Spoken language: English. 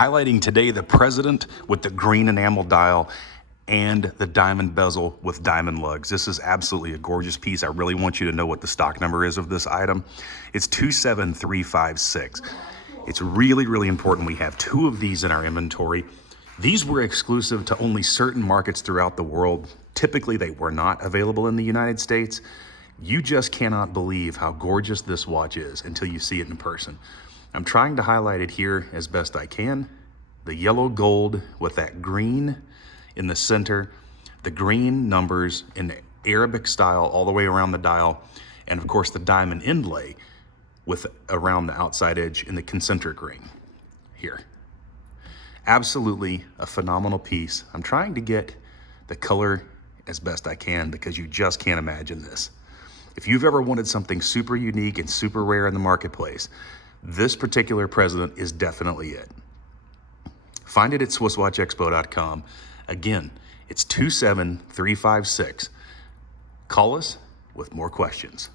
Highlighting today the President with the green enamel dial and the diamond bezel with diamond lugs. This is absolutely a gorgeous piece. I really want you to know what the stock number is of this item. It's 27356. It's really, really important we have two of these in our inventory. These were exclusive to only certain markets throughout the world. Typically, they were not available in the United States. You just cannot believe how gorgeous this watch is until you see it in person. I'm trying to highlight it here as best I can. The yellow gold with that green in the center, the green numbers in the Arabic style all the way around the dial, and of course the diamond inlay with around the outside edge in the concentric ring here. Absolutely a phenomenal piece. I'm trying to get the color as best I can because you just can't imagine this. If you've ever wanted something super unique and super rare in the marketplace, this particular President is definitely it. Find it at SwissWatchExpo.com. Again, it's 27356. Call us with more questions.